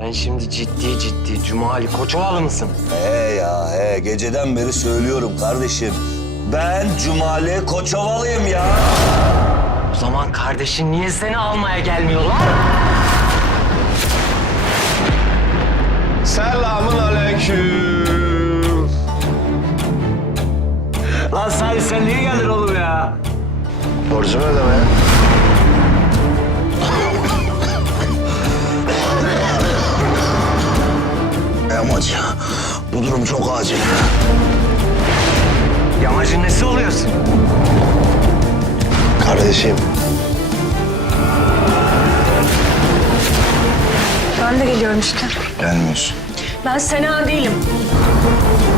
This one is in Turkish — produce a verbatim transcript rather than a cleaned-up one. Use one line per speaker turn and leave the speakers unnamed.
Sen şimdi ciddi ciddi Cumali Koçovalı mısın?
He ya he, geceden beri söylüyorum kardeşim. Ben Cumali Koçovalıyım ya.
O zaman kardeşin niye seni almaya gelmiyorlar?
Selamun aleyküm.
Lan Salih sen niye geldin oğlum ya?
Borcumu ödeme ya.
Yamaç, bu durum çok acil.
Yamacın nesi oluyorsun?
Kardeşim.
Ben de geliyorum işte.
Gelmiyorsun.
Ben Sena değilim.